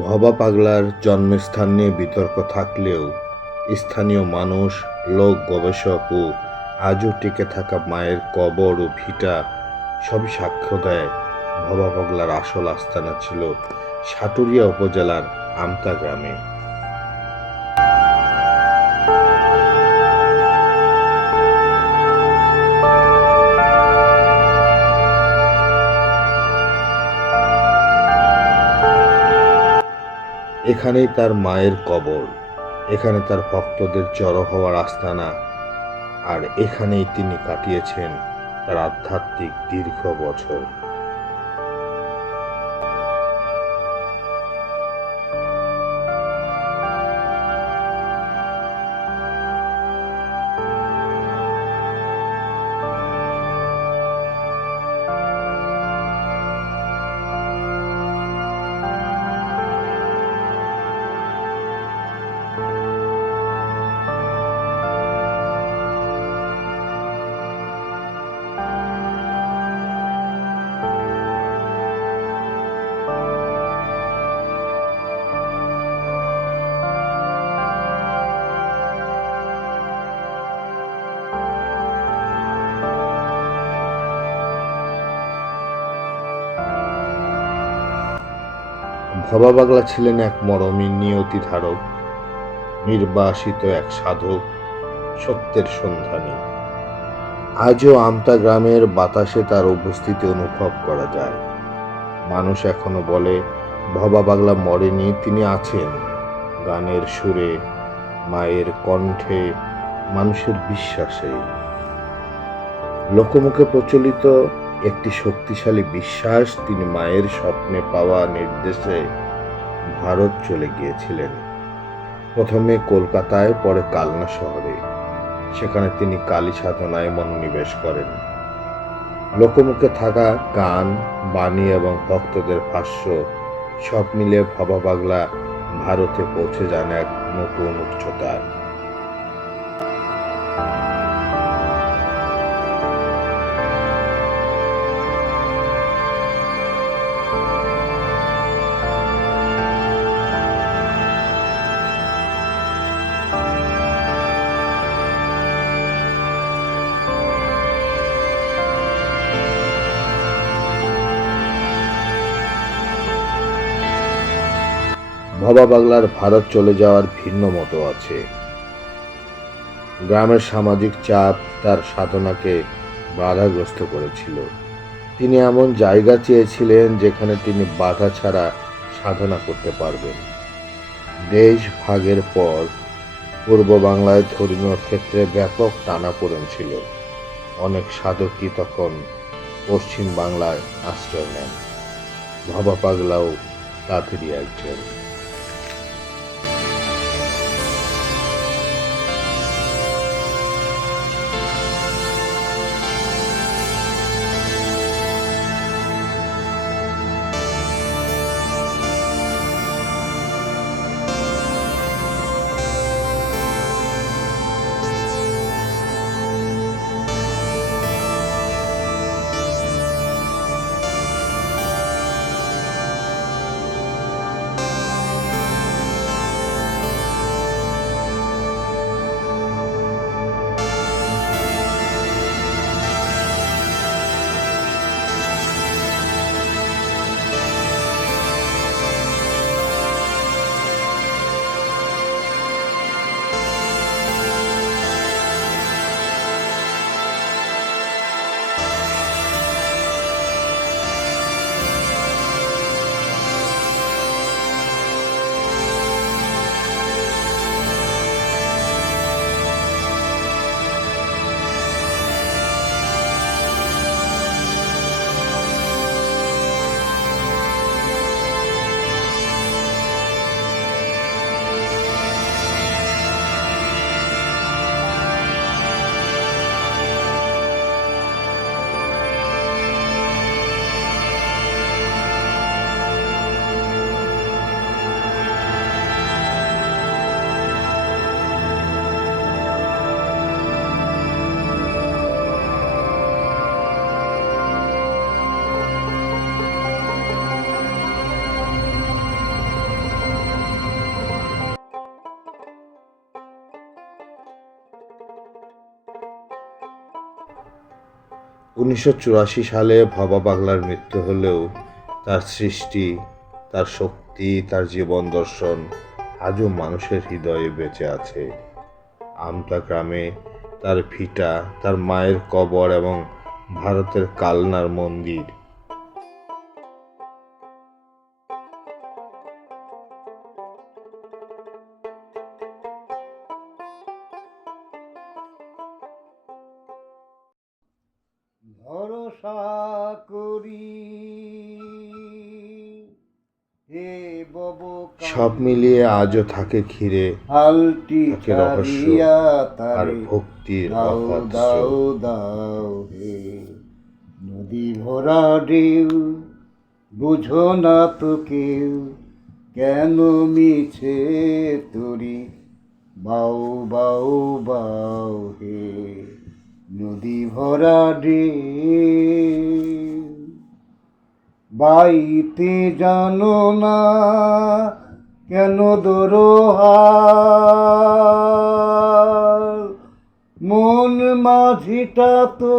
ভবা পাগলার জন্মস্থান নিয়ে বিতর্ক থাকলেও স্থানীয় মানুষ, লোক, গবেষক ও আজও টিকে থাকা মায়ের কবর ও ভিটা সবই সাক্ষ্য দেয়। ভবা পাগলার আসল আস্থানা ছিল সাটুরিয়া উপজেলার আমতা গ্রামে। এখানেই তার মায়ের কবর। এখানে তার ভক্তদের জড়ো হওয়ার আস্তানা আর এখানেই তিনি কাটিয়েছেন তার আধ্যাত্মিক দীর্ঘ বছর। ভবা পাগলা ছিলেন এক মরমী নিয়তি ধারক নির্বাসিত এক সাধক, সত্যের সন্ধানী। আজও আমতা গ্রামের বাতাসে তার উপস্থিতি অনুভব করা যায়। মানুষ এখনও বলে, ভবা পাগলা মরেনি, তিনি আছেন। গানের সুরে, মায়ের কণ্ঠে, মানুষের বিশ্বাসে লোকমুখে প্রচলিত একটি শক্তিশালী বিশ্বাস তিনি মায়ের স্বপ্নে পাওয়া নির্দেশে ভারত চলে গিয়েছিলেন। প্রথমে কলকাতায়, পরে কালনা শহরে, সেখানে তিনি কালী সাধনায় মনোনিবেশ করেন। লোকমুখে থাকা গান, বাণী এবং ভক্তদের ভাষ্য সব মিলে ভবা পাগলা ভারতে পৌঁছে যান এক নতুন উচ্চতায়। ভবা পাগলার ভারত চলে যাওয়ার ভিন্ন মতো আছে। গ্রামের সামাজিক চাপ তার সাধনাকে বাধাগ্রস্ত করেছিল। তিনি এমন জায়গা চেয়েছিলেন যেখানে তিনি বাধা ছাড়া সাধনা করতে পারবেন। দেশ ভাগের পর পূর্ব বাংলায় ধর্মীয় ক্ষেত্রে ব্যাপক টানাপোড়েন ছিল। অনেক সাধকই তখন পশ্চিম বাংলায় আশ্রয় নেন। ভবা পাগলাও তাদেরই একজন। উনিশশো চুরাশি সালে ভবা বাংলার মৃত্যু হলেও তার সৃষ্টি, তার শক্তি, তার জীবন দর্শন আজও মানুষের হৃদয়ে বেঁচে আছে। আমতা গ্রামে তার ভিটা তার মায়ের কবর এবং ভারতের কালনার মন্দির ভরসা করি। সব মিলিয়ে আজও থাকে ঘিরে থাকে রহস্য আর ভক্তির দাও দাও দাও হে নদী ভরা ঢেউ। বুঝো না তো কেউ কেন মিছে তরি। বাউ বাউ বাউ হে নদী ভরা ডে বাইতে জানো না কেন দরোহা মন মাঝিটা তো